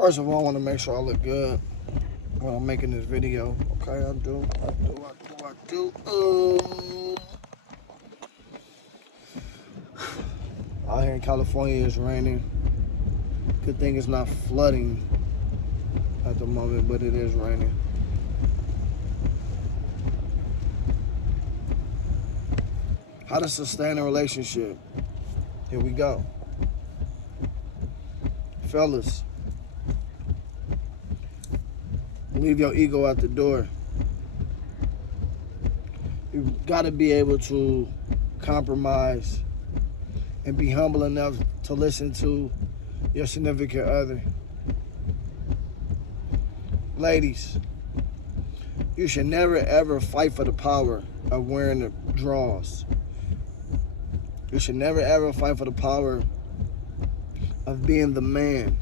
First of all, I want to make sure I look good when I'm making this video. Okay, I do. Out here in California, it's raining. Good thing it's not flooding at the moment, but it is raining. How to sustain a relationship. Here we go. Fellas, leave your ego at the door. You gotta be able to compromise and be humble enough to listen to your significant other. Ladies, you should never ever fight for the power of wearing the drawers. You should never ever fight for the power of being the man,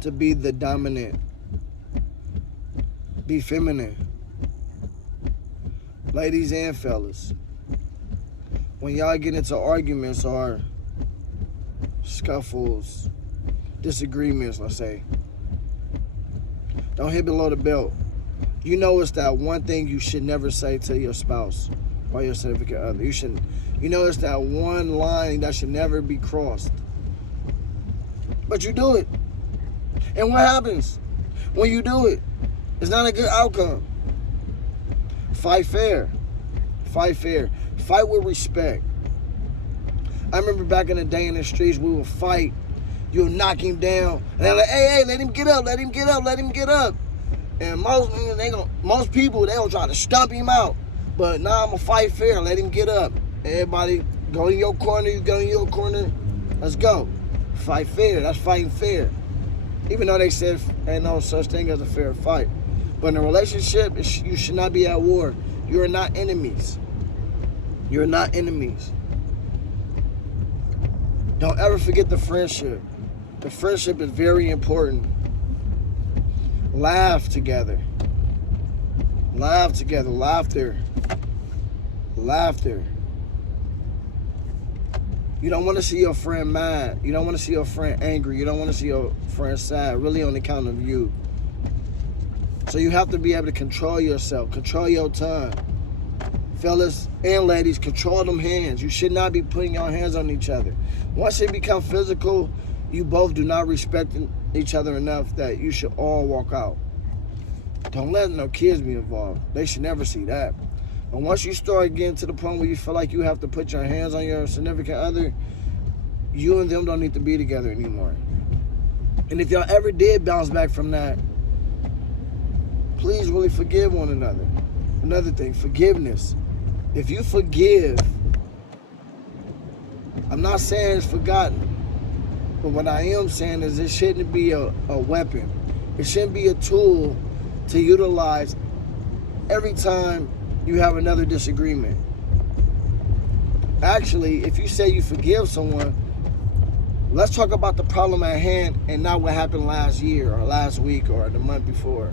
to be the dominant. Be feminine. Ladies and fellas, when y'all get into arguments or scuffles, disagreements, let's say, don't hit below the belt. You know it's that one thing you should never say to your spouse or your significant other. You know it's that one line that should never be crossed. But you do it. And what happens when you do it? It's not a good outcome. Fight fair. Fight fair. Fight with respect. I remember back in the day in the streets, we would fight. You'll knock him down. And they're like, hey, let him get up, let him get up, let him get up. And most people, they don't try to stump him out. But now I'm going to fight fair, let him get up. Everybody, go in your corner, you go in your corner. Let's go. Fight fair. That's fighting fair. Even though they said ain't no such thing as a fair fight. But in a relationship, you should not be at war. You are not enemies. You're not enemies. Don't ever forget the friendship. The friendship is very important. Laugh together. Laugh together. Laughter. Laughter. You don't want to see your friend mad. You don't want to see your friend angry. You don't want to see your friend sad, really on account of you. So you have to be able to control yourself, control your tongue. Fellas and ladies, control them hands. You should not be putting your hands on each other. Once it becomes physical, you both do not respect each other enough that you should all walk out. Don't let no kids be involved. They should never see that. And once you start getting to the point where you feel like you have to put your hands on your significant other, you and them don't need to be together anymore. And if y'all ever did bounce back from that, please really forgive one another. Another thing, forgiveness. If you forgive, I'm not saying it's forgotten, but what I am saying is it shouldn't be a weapon. It shouldn't be a tool to utilize every time you have another disagreement. Actually, if you say you forgive someone, let's talk about the problem at hand and not what happened last year or last week or the month before.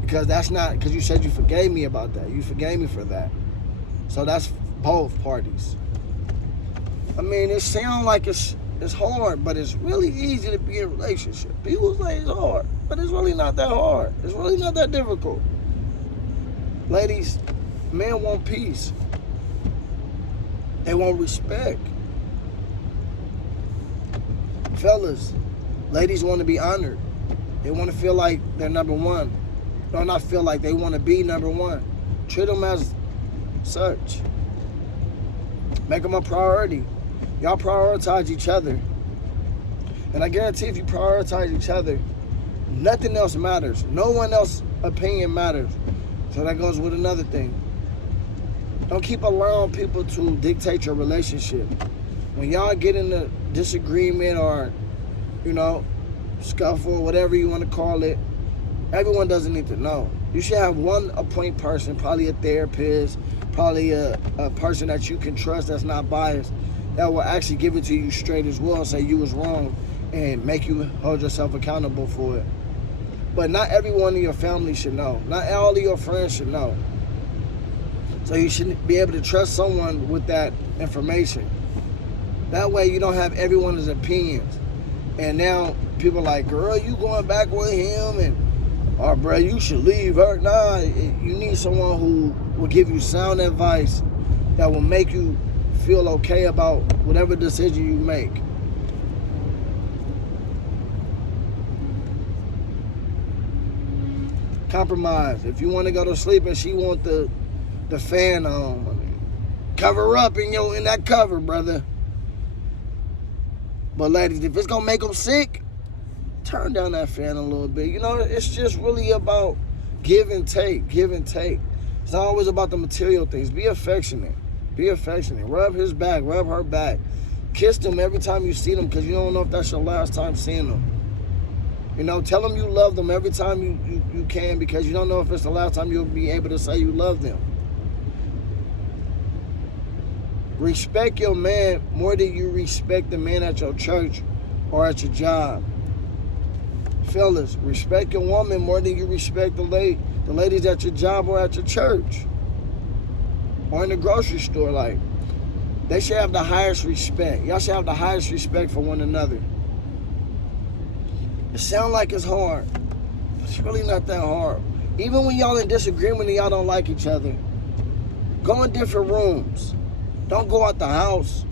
Because because you said you forgave me about that. You forgave me for that. So that's both parties. I mean, it sounds like it's hard, but it's really easy to be in a relationship. People say it's hard, but it's really not that hard. It's really not that difficult. Ladies, men want peace. They want respect. Fellas, ladies want to be honored. They want to feel like they're number one. No, not feel like they want to be number one. Treat them as such. Make them a priority. Y'all prioritize each other. And I guarantee if you prioritize each other, nothing else matters. No one else's opinion matters. So that goes with another thing. Don't keep allowing people to dictate your relationship. When y'all get in a disagreement or, scuffle, whatever you want to call it, everyone doesn't need to know. You should have one point person, probably a therapist, probably a person that you can trust that's not biased, that will actually give it to you straight as well and say you was wrong and make you hold yourself accountable for it. But not everyone in your family should know. Not all of your friends should know. So you should be able to trust someone with that information. That way you don't have everyone's opinions. And now people like, girl, you going back with him, and oh, bro, you should leave her. Nah, you need someone who will give you sound advice that will make you feel okay about whatever decision you make. Compromise. If you want to go to sleep and she want the fan on, I mean, cover up in that cover, brother. But ladies, if it's gonna make them sick, turn down that fan a little bit. You know, it's just really about give and take, give and take. It's not always about the material things. Be affectionate. Be affectionate. Rub his back, rub her back. Kiss them every time you see them, because you don't know if that's your last time seeing them. You know, tell them you love them every time you can, because you don't know if it's the last time you'll be able to say you love them. Respect your man more than you respect the man at your church or at your job. Fellas, respect your woman more than you respect the ladies at your job or at your church or in the grocery store. Like, they should have the highest respect. Y'all should have the highest respect for one another. It sounds like it's hard, but it's really not that hard. Even when y'all in disagreement and y'all don't like each other, go in different rooms. Don't go out the house.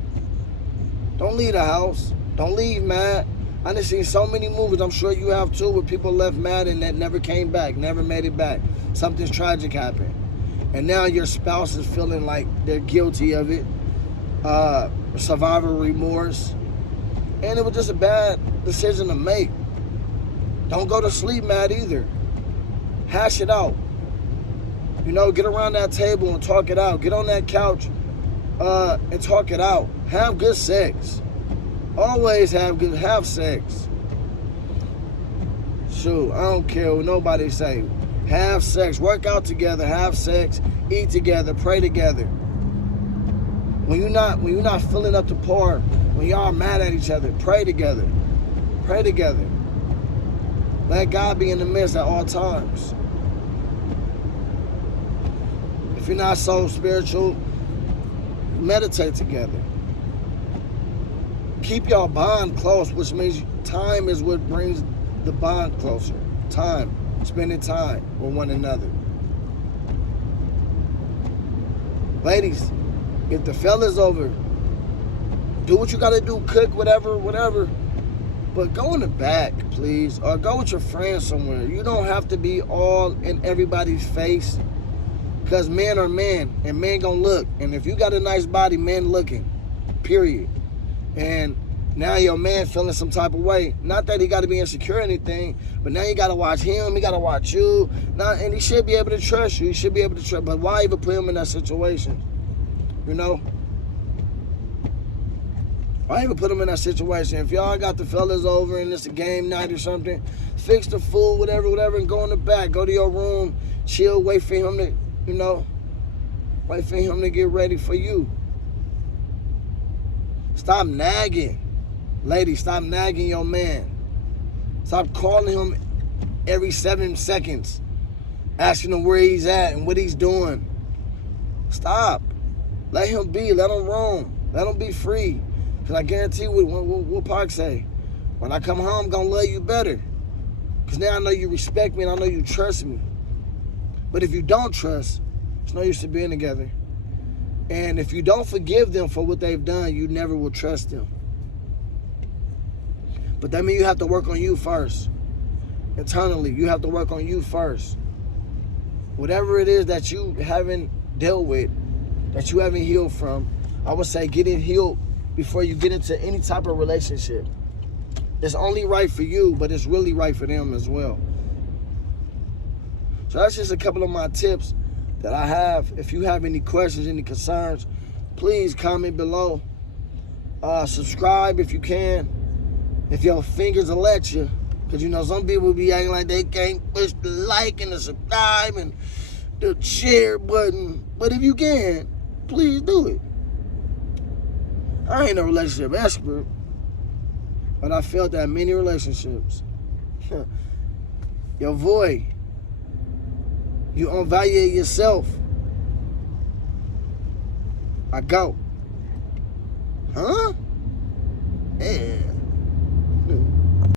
Don't leave the house. Don't leave mad. I done seen so many movies, I'm sure you have too, where people left mad and that never came back, never made it back. Something tragic happened. And now your spouse is feeling like they're guilty of it. Survivor remorse. And it was just a bad decision to make. Don't go to sleep mad either. Hash it out. You know, get around that table and talk it out. Get on that couch and talk it out. Have good sex. Always have sex. Shoot, I don't care what nobody say. Have sex. Work out together. Have sex. Eat together. Pray together. When you're not filling up to par, when y'all are mad at each other, pray together. Pray together. Let God be in the midst at all times. If you're not so spiritual, meditate together. Keep your bond close, which means time is what brings the bond closer. Time. Spending time with one another. Ladies, if the fella's over, do what you gotta do, cook, whatever. But go in the back, please. Or go with your friends somewhere. You don't have to be all in everybody's face. Because men are men, and men gonna look. And if you got a nice body, men looking. Period. And now your man feeling some type of way. Not that he got to be insecure or anything, but now you got to watch him. He got to watch you. Now, and he should be able to trust you. He should be able to trust. But why even put him in that situation? You know? Why even put him in that situation? If y'all got the fellas over and it's a game night or something, fix the food, whatever, and go in the back. Go to your room, chill, wait for him to, wait for him to get ready for you. Stop nagging. Ladies, stop nagging your man. Stop calling him every 7 seconds, asking him where he's at and what he's doing. Stop. Let him be. Let him roam. Let him be free. Because I guarantee what Pac say. When I come home, I'm going to love you better. Because now I know you respect me and I know you trust me. But if you don't trust, there's no use to being together. And if you don't forgive them for what they've done, you never will trust them. But that means you have to work on you first. Internally, you have to work on you first. Whatever it is that you haven't dealt with, that you haven't healed from, I would say get it healed before you get into any type of relationship. It's only right for you, but it's really right for them as well. So that's just a couple of my tips that I have. If you have any questions, any concerns, please comment below. Subscribe if you can. If your fingers will let you. Because, some people be acting like they can't push the like and the subscribe and the share button. But if you can, please do it. I ain't a relationship expert. But I felt that many relationships. Your void. You unvalue yourself. I go. Huh? Yeah.